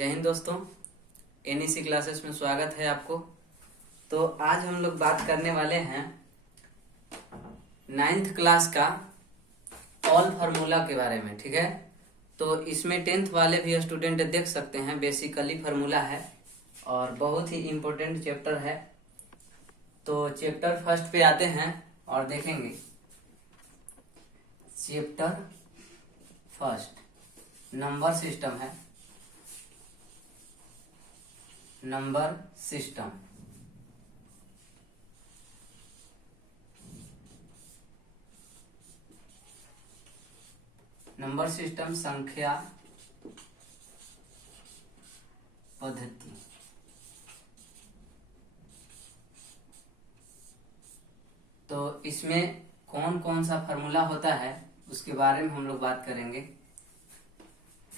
जय हिंद दोस्तों। NEC classes में स्वागत है आपको। तो आज हम लोग बात करने वाले हैं 9th क्लास का ऑल फार्मूला के बारे में। ठीक है, तो इसमें 10th वाले भी स्टूडेंट देख सकते हैं। बेसिकली फार्मूला है और बहुत ही इम्पोर्टेंट चैप्टर है। तो चैप्टर फर्स्ट पे आते हैं और देखेंगे। चैप्टर फर्स्ट नंबर सिस्टम है। नंबर सिस्टम संख्या पद्धति। तो इसमें कौन कौन सा फार्मूला होता है उसके बारे में हम लोग बात करेंगे।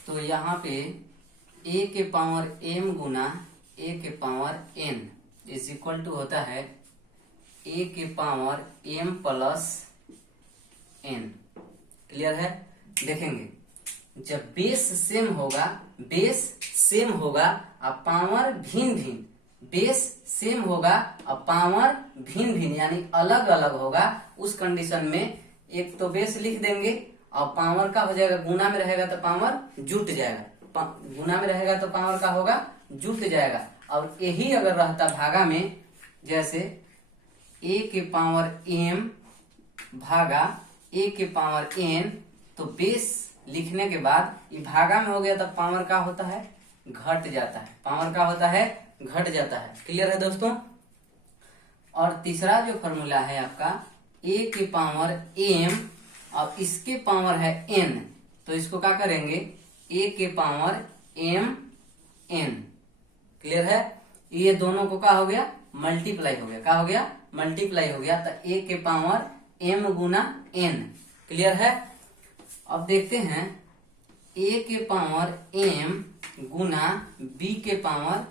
तो यहाँ पे a के पावर m गुना a के power n is equal to होता है a के power m plus n। Clear है? देखेंगे, जब बेस सेम होगा अब पावर भिन्न भिन्न, बेस सेम होगा अब पावर भिन्न भिन्न यानी अलग अलग होगा। उस कंडीशन में एक तो बेस लिख देंगे और पावर का हो जाएगा, गुना में रहेगा तो पावर जुट जाएगा, गुना में रहेगा तो पावर का होगा जुट जाएगा। और यही अगर रहता भागा में, जैसे a के पावर m भागा a के पावर n, तो बेस लिखने के बाद ये भागा में हो गया तो पावर का होता है घट जाता है, पावर का होता है घट जाता है। क्लियर है दोस्तों? और तीसरा जो फॉर्मूला है आपका a के पावर m और इसके पावर है n, तो इसको क्या करेंगे a के पावर m n। क्लियर है? ये दोनों को क्या हो गया मल्टीप्लाई हो गया, क्या हो गया मल्टीप्लाई हो गया, तो a के पावर m गुना n। क्लियर है? अब देखते हैं a के पावर m गुना b के पावर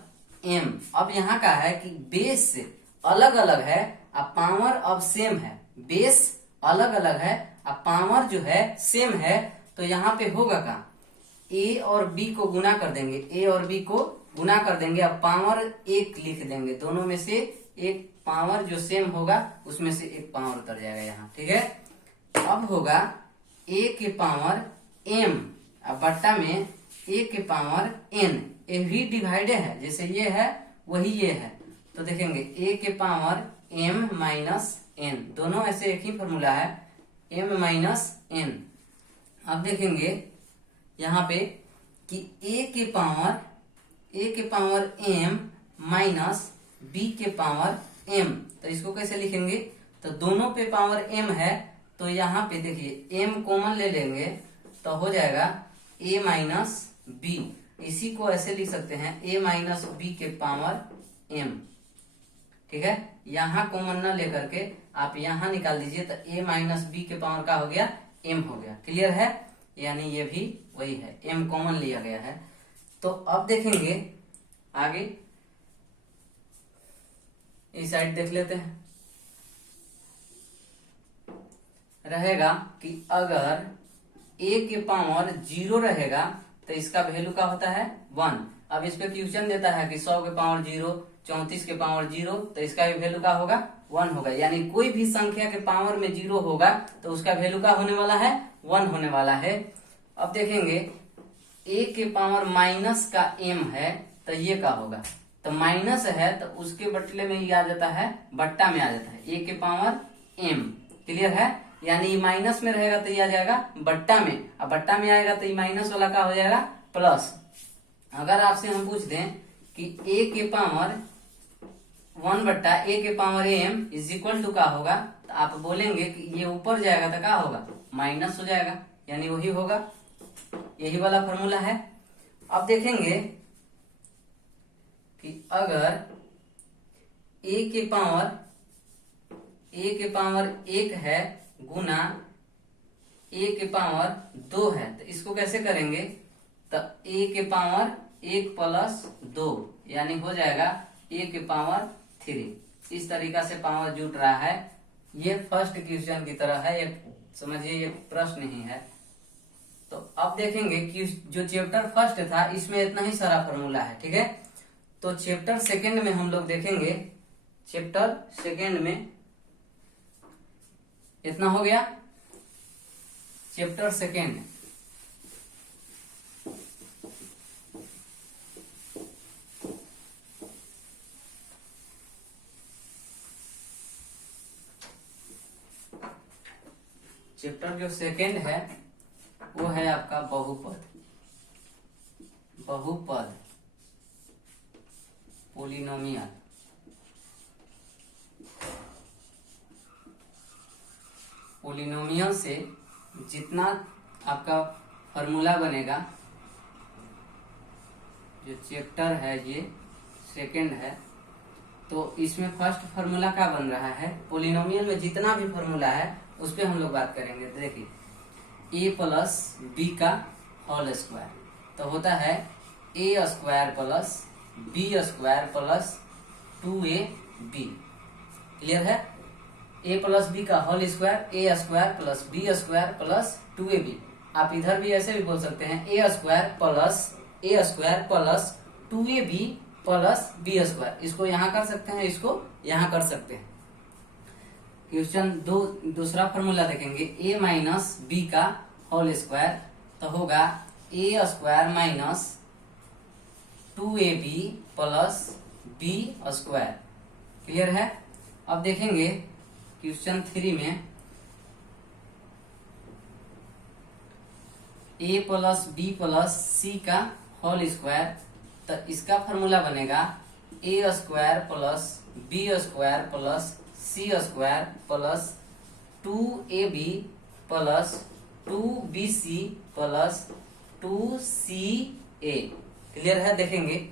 m। अब यहाँ का है कि बेस अलग अलग है अब पावर अब सेम है, बेस अलग अलग है अब पावर जो है सेम है। तो यहाँ पे होगा का a और b को गुना कर देंगे, a और b को गुना कर देंगे, अब पावर एक लिख देंगे, दोनों में से एक पावर जो सेम होगा उसमें से एक पावर उतर जाएगा यहाँ। ठीक है, अब होगा a के पावर m अब बट्टा में a के पावर n, ये भी डिवाइडेड है, जैसे ये है वही ये है। तो देखेंगे a के पावर m माइनस n, दोनों ऐसे एक ही फॉर्मूला है, m माइनस n। अब देखेंगे यहाँ पे कि a के पावर m माइनस b के पावर m, तो इसको कैसे लिखेंगे? तो दोनों पे पावर m है, तो यहाँ पे देखिए m कॉमन ले लेंगे तो हो जाएगा a माइनस b। इसी को ऐसे लिख सकते हैं a माइनस b के पावर m। ठीक है, यहाँ कॉमन न लेकर के आप यहाँ निकाल दीजिए, तो a माइनस b के पावर का हो गया m हो गया। क्लियर है? यानी ये भी वही है, m कॉमन लिया गया है। तो अब देखेंगे आगे, इस साइड देख लेते हैं। रहेगा कि अगर a के पावर 0 रहेगा तो इसका वैल्यू का होता है 1। अब इस पे क्वेश्चन देता है कि 100 के पावर 0, 34 के पावर 0, तो इसका भी वैल्यू का होगा 1 होगा। यानी कोई भी संख्या के पावर में 0 होगा तो उसका वैल्यू का होने वाला है 1 होने वाला है। अब देखेंगे a के पावर माइनस का m है तो ये का होगा, तो माइनस है तो उसके बटले में ये आ जाता है, बट्टा में आ जाता है a के पावर m। क्लियर है? यानी ये माइनस में रहेगा तो ये आ जाएगा बट्टा में, अब बट्टा में आएगा तो ये माइनस वाला का हो जाएगा प्लस। अगर आपसे हम पूछ दें कि a के पावर 1 बट्टा a के power m is equal to का होगा, तो आप बोलेंगे कि ये ऊपर जाएगा तो क्या होगा माइनस हो जाएगा, यानी वही होगा, यही वाला फॉर्मूला है। अब देखेंगे कि अगर a के पावर 1 है गुना a के पावर 2 है, तो इसको कैसे करेंगे? तो a के पावर 1 प्लस 2 यानी हो जाएगा a के पावर 3। इस तरीका से पावर जुट रहा है। ये फर्स्ट क्वेश्चन की तरह है, ये समझिए ये प्रश्न ही है। तो अब देखेंगे कि जो चैप्टर फर्स्ट था इसमें इतना ही सारा फॉर्मूला है, ठीक है। तो चैप्टर सेकंड में हम लोग देखेंगे, चैप्टर सेकंड में इतना हो गया। चैप्टर सेकंड चैप्टर जो सेकंड है वो है आपका बहुपद, बहुपद पोलिनोमियल। पोलिनोमियल से जितना आपका फॉर्मूला बनेगा, जो चैप्टर है ये सेकंड है, तो इसमें फर्स्ट फॉर्मूला क्या बन रहा है, पोलिनोमियल में जितना भी फॉर्मूला है उस पर हम लोग बात करेंगे। देखिए a प्लस बी का होल स्क्वायर, तो होता है a square plus B square plus 2ab। Clear है? a प्लस बी का whole square, a square plus B square plus 2ab। आप इधर भी ऐसे भी बोल सकते हैं a square plus 2ab plus B square. इसको यहाँ कर सकते हैं, इसको यहाँ कर सकते हैं। क्वेश्चन दूसरा फॉर्मूला देखेंगे, a माइनस बी का होल स्क्वायर, तो होगा a square minus 2ab plus B square. Clear है? अब देखेंगे क्वेश्चन 3 में a plus B plus c का होल स्क्वायर, तो इसका फॉर्मूला बनेगा a square plus B square plus C square plus 2ab plus 2bc plus 2ca। Clear है? देखेंगे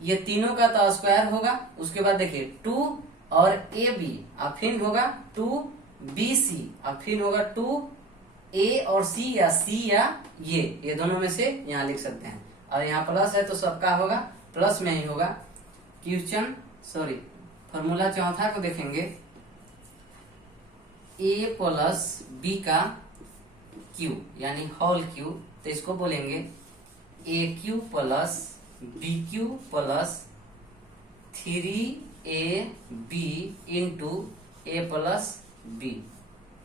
ये तीनों का तो स्क्वायर होगा, उसके बाद देखिए 2 और ab अब फिर होगा 2bc, अब फिर होगा 2a और c या c या ये दोनों में से यहाँ लिख सकते हैं। और यहाँ प्लस है तो सबका होगा प्लस में ही होगा। क्वेश्चन फॉर्मूला चौथा को देखेंगे, a प्लस बी का क्यू यानी होल क्यू, तो इसको बोलेंगे AQ plus BQ plus 3AB into a plus b.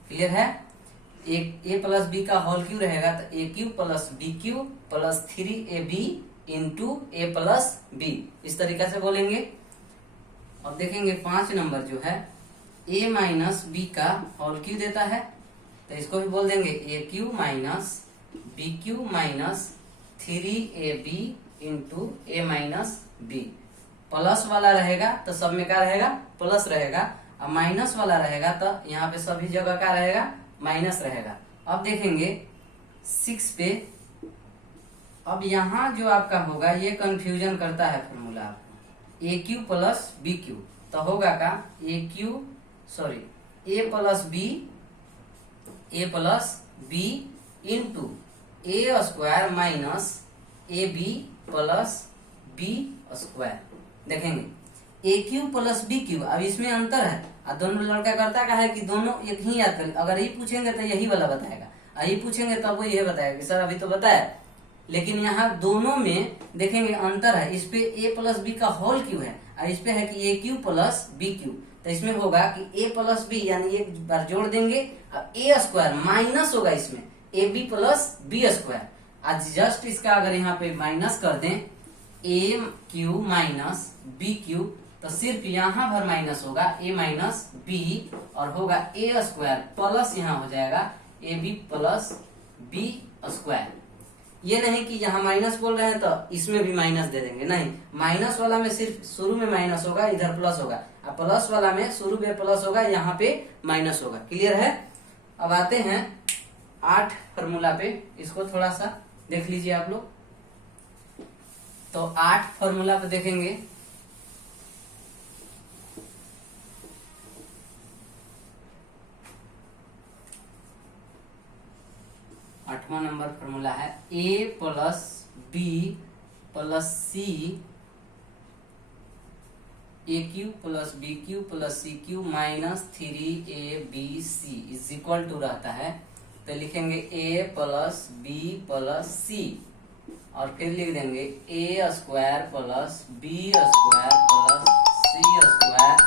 Clear है? a प्लस बी का होल क्यू रहेगा तो AQ plus BQ plus 3AB into a plus b, इस तरीका से बोलेंगे। अब देखेंगे 5 नंबर जो है a माइनस बी का होल क्यू देता है, तो इसको भी बोल देंगे AQ minus BQ minus 3AB into a minus b. Plus वाला रहेगा तो सब में क्या रहेगा, प्लस रहेगा, और माइनस वाला रहेगा तो यहाँ पे सभी जगह क्या रहेगा, माइनस रहेगा। अब देखेंगे 6 पे, अब यहाँ जो आपका होगा ये कंफ्यूजन करता है फॉर्मूला आपको, AQ प्लस BQ, तो होगा का a plus b into a square minus AB plus B square. देखेंगे AQ प्लस BQ, अब इसमें अंतर है, और दोनों लड़का करता क्या है कि दोनों एक ही याद करें। अगर यही पूछेंगे तो यही वाला बताएगा, यही पूछेंगे तब वो यही बताएगा कि सर अभी तो बताया, लेकिन यहाँ दोनों में देखेंगे अंतर है। इस पे a प्लस बी का होल क्यू है और इस पे है कि AQ प्लस BQ, तो इसमें होगा कि a प्लस बी यानी एक बार जोड़ देंगे, अब a स्क्वायर माइनस होगा इसमें AB प्लस बी स्क्वायर। आज जस्ट इसका अगर यहाँ पे माइनस कर दें AQ माइनस BQ, तो सिर्फ यहाँ भर माइनस होगा a माइनस बी, और होगा a स्क्वायर प्लस यहाँ हो जाएगा AB प्लस बी स्क्वायर। ये नहीं कि यहाँ माइनस बोल रहे हैं तो इसमें भी माइनस दे देंगे, नहीं, माइनस वाला में सिर्फ शुरू में माइनस होगा, इधर प्लस होगा, और प्लस वाला में शुरू में प्लस होगा, यहाँ पे माइनस होगा। क्लियर है? अब आते हैं 8 फॉर्मूला पे, इसको थोड़ा सा देख लीजिए आप लोग। तो 8 फॉर्मूला पे देखेंगे, आठवां नंबर फॉर्मूला है a plus B plus C AQ plus BQ plus CQ minus 3ABC is equal to रहता है तो लिखेंगे a plus B plus C, और फिर लिख देंगे a square plus B square plus C square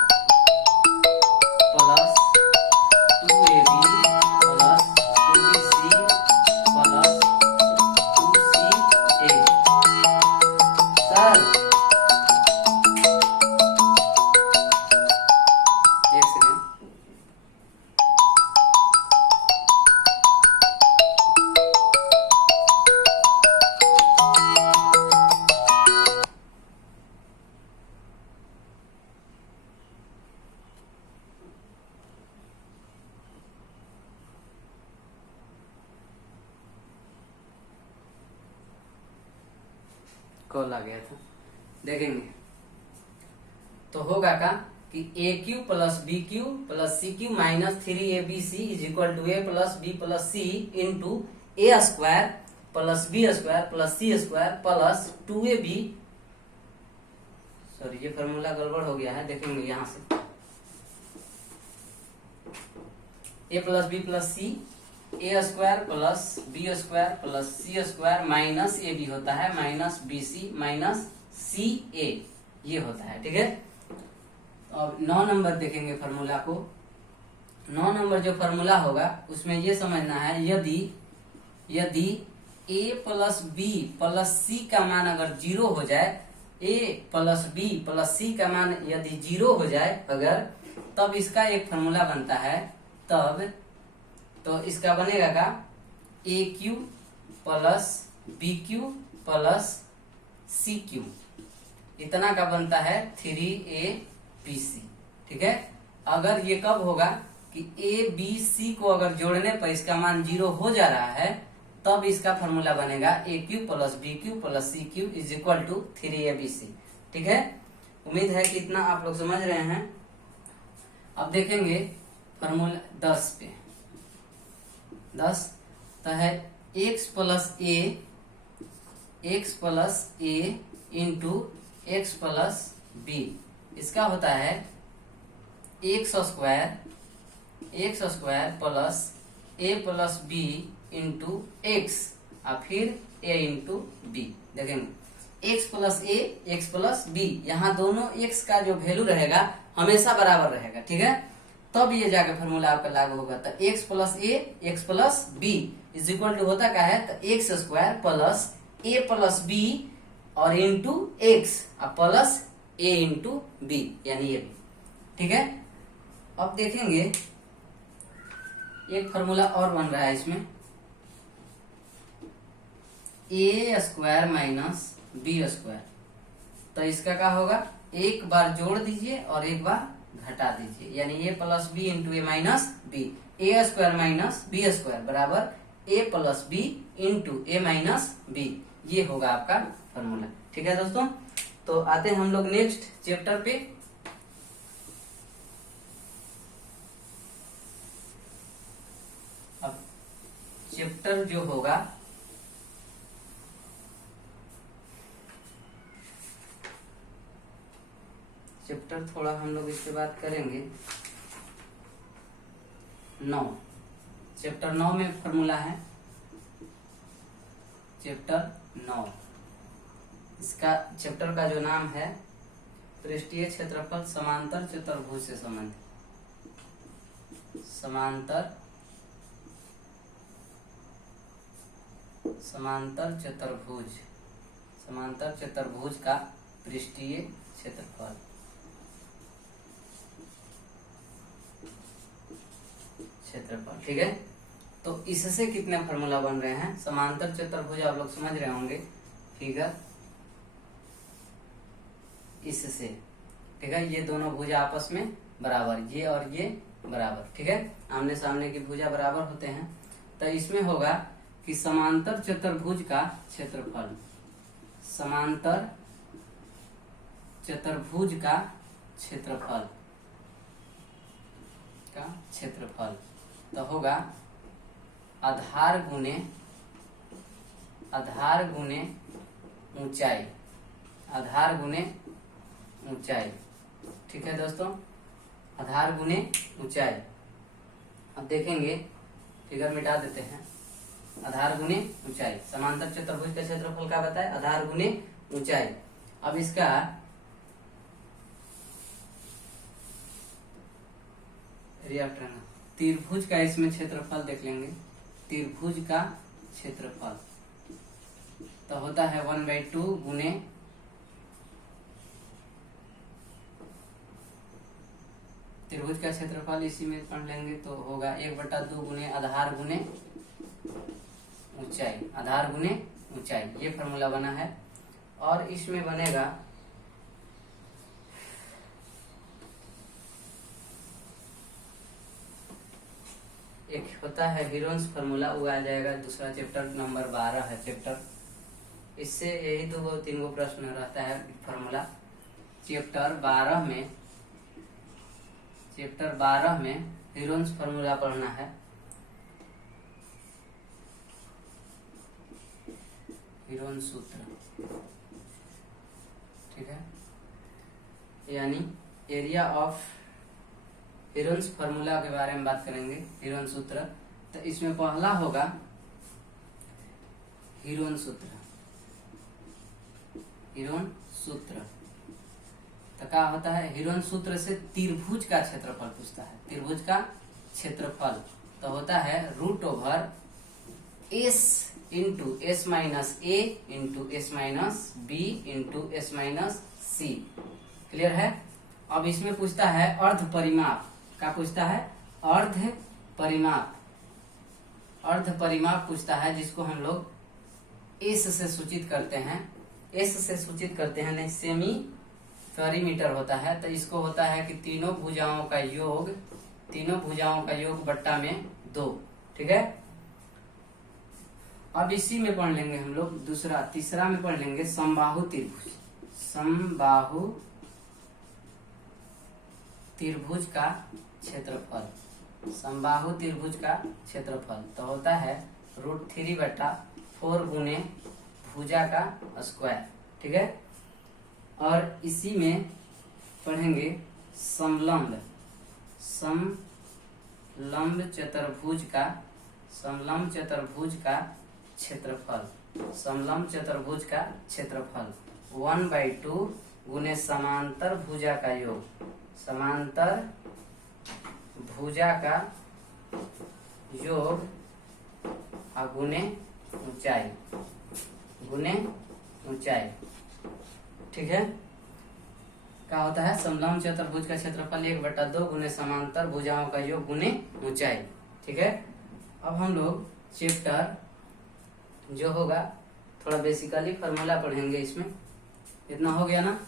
plus 2ab plus 2bc plus 2ca। Sir एक second, call आ गया था। देखेंगे तो होगा का कि A cube plus B cube plus C cube minus 3abc is equal to A plus B plus C into A square plus B square plus C square plus 2ab। Sorry ये formula गड़बड़ हो गया है, देखेंगे यहां से A plus B plus C, A square plus B square plus C square minus A B होता है minus B C minus C A, ये होता है। ठीक है, अब 9 नंबर देखेंगे फॉर्मूला को। 9 नंबर जो फॉर्मूला होगा उसमें ये समझना है, यदि a plus B plus c का मान अगर 0 हो जाए, a plus B plus c का मान यदि 0 हो जाए अगर, तब इसका एक फॉर्मूला बनता है। तब तो इसका बनेगा का A cube plus B cube plus C cube, इतना का बनता है 3abc। ठीक है, अगर ये कब होगा कि ए बी सी को अगर जोड़ने पर इसका मान 0 हो जा रहा है, तब इसका फॉर्मूला बनेगा A cube plus B cube plus C cube is equal to 3abc। ठीक है, उम्मीद है कि इतना आप लोग समझ रहे हैं। अब देखेंगे फॉर्मूला 10 पे। 10 तो है x plus a into x plus B, इसका होता है x square plus a plus b into x और फिर ए इंटू बी। देखेंगे x plus a x plus B, यहाँ दोनों एक्स का जो वैल्यू रहेगा हमेशा बराबर रहेगा। ठीक है, तब ये जाके फॉर्मूला आपका लागू होगा। तो x plus a x plus b is equal to होता क्या है, तो x square plus a plus b और इंटू एक्स और प्लस ए इंटू बी, यानी ये बी। ठीक है, अब देखेंगे एक फॉर्मूला और बन रहा है इसमें, ए स्क्वायर माइनस बी स्क्वायर। तो इसका क्या होगा, एक बार जोड़ दीजिए और एक बार घटा दीजिए, यानी ए प्लस बी इंटू ए माइनस बी। ए स्क्वायर माइनस बी स्क्वायर बराबर ए प्लस बी इंटू ए माइनस बी, ये होगा आपका फॉर्मूला। ठीक है दोस्तों, तो आते हैं हम लोग नेक्स्ट चैप्टर पे। अब चैप्टर जो होगा चैप्टर थोड़ा हम लोग इसके बाद करेंगे 9। चैप्टर 9 में फॉर्मूला है, चैप्टर 9। इसका चैप्टर का जो नाम है पृष्ठीय क्षेत्रफल समांतर चतुर्भुज से संबंधित। समांतर चतुर्भुज का पृष्ठीय क्षेत्रफल। ठीक है, तो इससे कितने फॉर्मूला बन रहे हैं। समांतर चतुर्भुज आप लोग समझ रहे होंगे, फिगर इससे। ठीक है, ये दोनों भुजा आपस में बराबर, ये और ये बराबर। ठीक है, आमने सामने की भुजा बराबर होते हैं। तो इसमें होगा कि समांतर चतुर्भुज का क्षेत्रफल, समांतर चतुर्भुज का क्षेत्रफल तो होगा आधार गुने ऊंचाई। ठीक है दोस्तों, आधार गुने ऊंचाई। अब देखेंगे फिगर मिटा देते हैं। आधार गुने ऊंचाई, समांतर चतुर्भुज का क्षेत्रफल का बताए, आधार गुने ऊंचाई। अब इसका त्रिभुज का इसमें क्षेत्रफल देख लेंगे। त्रिभुज का क्षेत्रफल तो होता है 1/2 गुने त्रिभुज का क्षेत्रफल इसी में पढ़ लेंगे तो होगा 1/2 गुने आधार गुने ऊंचाई, आधार गुने ऊंचाई, ये फॉर्मूला बना है। और इसमें बनेगा एक होता है हीरोन्स फॉर्मूला, वो आ जाएगा दूसरा चैप्टर नंबर 12 है चैप्टर। इससे यही 2-3 गो प्रश्न रहता है फॉर्मूला। चैप्टर 12 में हीरोन्स फॉर्मूला पढ़ना है। हीरोन सूत्र, ठीक है, यानी एरिया ऑफ हीरोन्स फॉर्मूला के बारे में बात करेंगे। हीरोन सूत्र तो इसमें पहला होगा हीरोन सूत्र। हीरोन सूत्र तो क्या होता है, हीरोन सूत्र से त्रिभुज का क्षेत्रफल पूछता है। त्रिभुज का क्षेत्रफल तो होता है √/s into s minus a into s minus b into s minus c। Clear है। अब इसमें पूछता है अर्ध परिमाप का, पूछता है अर्ध परिमाप। अर्ध परिमाप पूछता है जिसको हम लोग s से सूचित करते हैं। s से सूचित करते हैं, नहीं सेमी पेरीमीटर होता है। तो इसको होता है कि तीनों भुजाओं का योग बट्टा में 2, ठीक है। अब इसी में पढ़ लेंगे हम लोग तीसरा में पढ़ लेंगे समबाहु त्रिभुज। समबाहु त्रिभुज का क्षेत्रफल, समबाहु त्रिभुज का क्षेत्रफल तो होता है √3/4 गुने भुजा का स्क्वायर, ठीक है। और इसी में पढ़ेंगे समलंब चतुर्भुज का क्षेत्रफल। समलंब चतुर्भुज का क्षेत्रफल 1/2 गुने समांतर भुजा का योग, समांतर भुजा का योग गुने ऊंचाई, ठीक है। क्या होता है, समलंब चतुर्भुज का क्षेत्रफल 1/2 गुने समांतर भुजाओं का योग गुने ऊंचाई, ठीक है। अब हम लोग चैप्टर जो होगा थोड़ा बेसिकली फॉर्मूला पढ़ेंगे। इसमें इतना हो गया ना।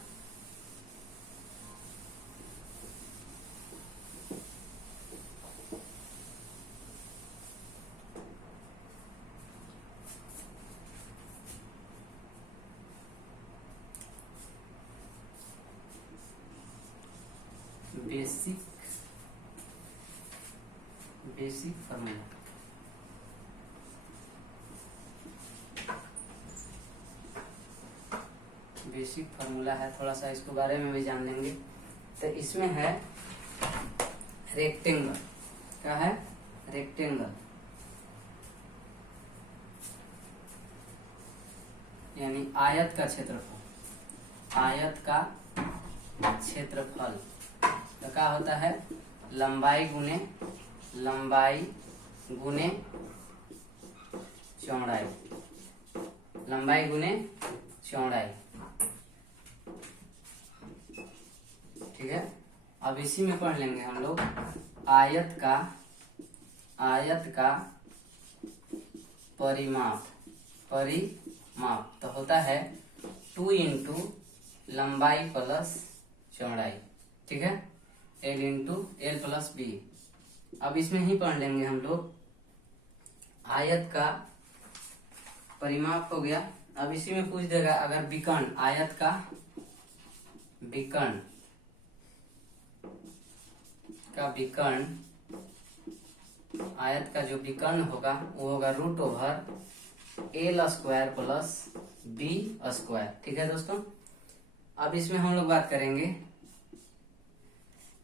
बेसिक फॉर्मूला, बेसिक फॉर्मूला है, थोड़ा सा इसके बारे में भी जान लेंगे। तो इसमें है रेक्टेंगल, क्या है, रेक्टेंगल यानी आयत का क्षेत्रफल। आयत का क्षेत्रफल तो क्या होता है, लंबाई गुने चौड़ाई, लंबाई गुने चौड़ाई, ठीक है। अब इसी में पढ़ लेंगे हम लोग आयत का परिमाप तो होता है 2 इंटू लंबाई प्लस चौड़ाई, ठीक है, L into L plus B। अब इसमें ही पढ़ लेंगे हम लोग आयत का परिमाप हो गया। अब इसी में पूछ देगा अगर विकर्ण, आयत का विकर्ण आयत का जो विकर्ण होगा वो होगा √L² प्लस B², ठीक है दोस्तों। अब इसमें हम लोग बात करेंगे,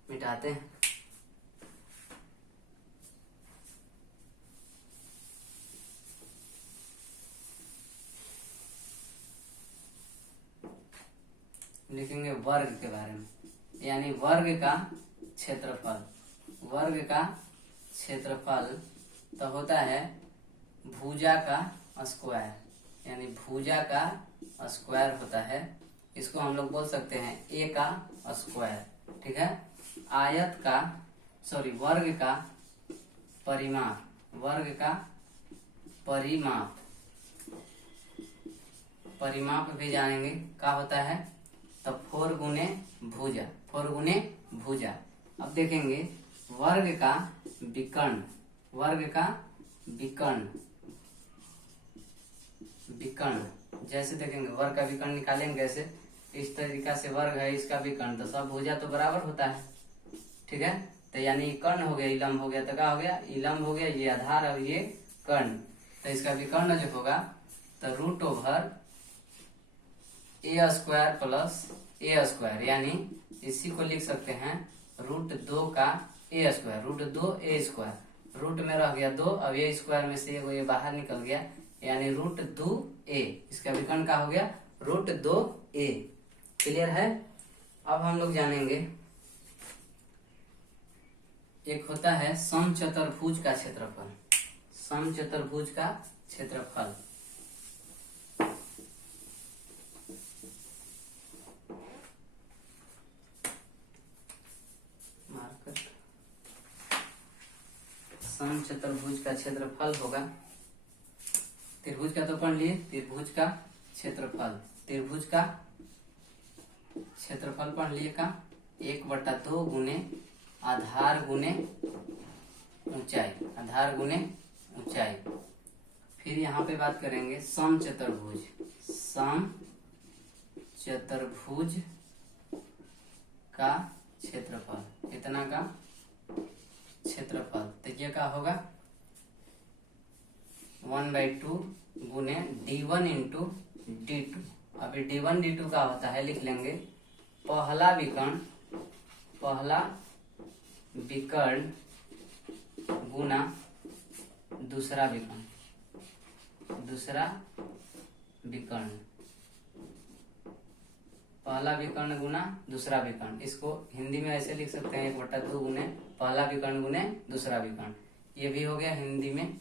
मिटाते हैं, लिखेंगे वर्ग के बारे में, यानी वर्ग का क्षेत्रफल। वर्ग का क्षेत्रफल तो होता है भुजा का स्क्वायर, यानी भुजा का स्क्वायर होता है। इसको हम लोग बोल सकते हैं ए का स्क्वायर, ठीक है। आयत का वर्ग का परिमाप, वर्ग का परिमाप, परिमाप भी जानेंगे क्या होता है। तो 4 गुने भुजा, 4 गुने भुजा। अब देखेंगे वर्ग का विकर्ण, वर्ग का विकर्ण, विकर्ण जैसे देखेंगे वर्ग का विकर्ण निकालेंगे कैसे, इस तरीका से वर्ग है, इसका विकर्ण, तो सब भुजा तो बराबर होता है, ठीक है। तो यानी कर्ण हो गया, इलम्ब हो गया, तो क्या हो गया, इलम्ब हो गया, ये आधार और ये कर्ण। तो इसका विकर्ण जो होगा तो रूट ओवर ए स्क्वायर प्लस ए स्क्वायर, यानी इसी को लिख सकते हैं रूट 2 का ए स्क्वायर, रूट 2 ए स्क्वायर। रूट में रह गया 2, अब ए स्क्वायर में से ये बाहर निकल गया, यानी रूट 2 ए। इसका विकर्ण का हो गया रूट 2 ए। क्लियर है। अब हम लोग जानेंगे एक होता है समचतुर्भुज का क्षेत्रफल, समचतुर्भुज का क्षेत्रफल। समचतुर्भुज का क्षेत्रफल होगा, त्रिभुज का तो पढ़ लिए, त्रिभुज का क्षेत्रफल, त्रिभुज का क्षेत्रफल पढ़ लिए का 1/2 गुने आधार गुने ऊंचाई, आधार गुने ऊंचाई। फिर यहाँ पे बात करेंगे समचतुर्भुज, समचतुर्भुज का क्षेत्रफल, कितना का क्षेत्रफल, तो ये क्या होगा 1/2 गुने d1 इंटू d2। अभी d1 d2 का होता है, लिख लेंगे पहला विकर्ण, पहला विकर्ण गुना दूसरा विकर्ण, दूसरा विकर्ण, पहला विकर्ण गुना दूसरा विकर्ण। इसको हिंदी में ऐसे लिख सकते हैं 1/2 गुने पहला विकर्ण गुने दूसरा विकर्ण, ये भी हो गया हिंदी में।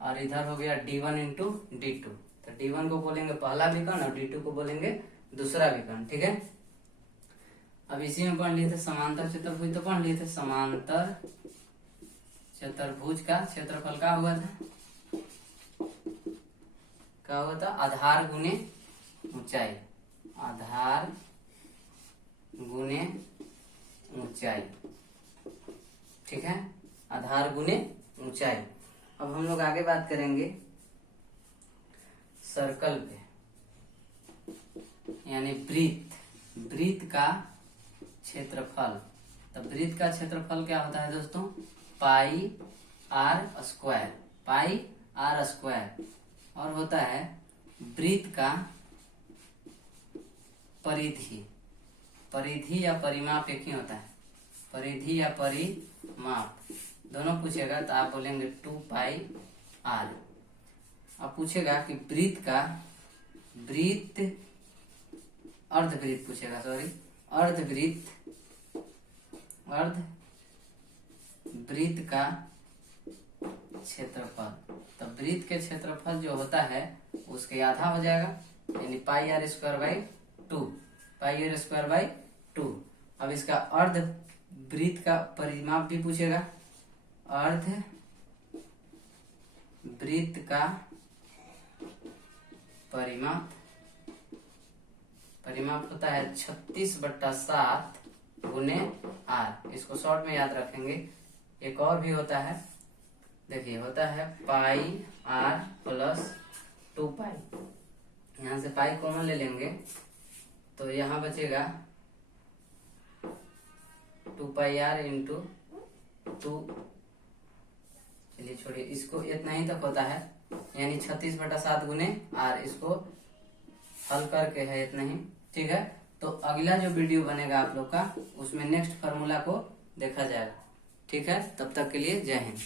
और इधर हो गया d1 इंटू d2, तो d1 को बोलेंगे पहला विकर्ण और d2 को बोलेंगे दूसरा विकर्ण, ठीक है। अब इसी में पढ़ लिए थे समांतर चतुर्भुज, तो पढ़ लिए थे समांतर चतुर्भुज का क्षेत्रफल का हुआ था, क्या हुआ था, आधार गुने ऊंचाई, आधार गुने ऊंचाई, ठीक है, आधार गुने ऊंचाई। अब हम लोग आगे बात करेंगे सर्कल पे, यानी वृत्त, वृत्त का क्षेत्रफल। तो वृत्त का क्षेत्रफल क्या होता है दोस्तों, pi R square, pi R square. और होता है वृत्त का परिधि, परिधि या परिमाप एक ही होता है, परिधि या परिमाप दोनों पूछेगा तो आप बोलेंगे 2 पाई आर। अब पूछेगा कि वृत्त का, वृत्त अर्धवृत्त पूछेगा, सॉरी अर्धवृत्त, अर्धवृत्त का क्षेत्रफल। तो वृत्त के क्षेत्रफल जो होता है उसके आधा हो जाएगा, यानी pi R square by 2, pi R square by 2। अब इसका अर्धवृत्त का परिमाप भी पूछेगा, अर्धवृत्त का परिमाप, परिमाप होता है 36/7 गुने आर। इसको शॉर्ट में याद रखेंगे। एक और भी होता है, देखिए होता है पाई आर प्लस 2 पाई, यहाँ से पाई कॉमन ले लेंगे तो यहाँ बचेगा 2 पाई आर इंटू 2, चलिए छोड़िए, इसको इतना ही तक होता है, यानी 36/7 गुने आर। इसको हल करके है इतना ही, ठीक है। तो अगला जो वीडियो बनेगा आप लोग का, उसमें नेक्स्ट फार्मूला को देखा जाएगा, ठीक है। तब तक के लिए जय हिंद।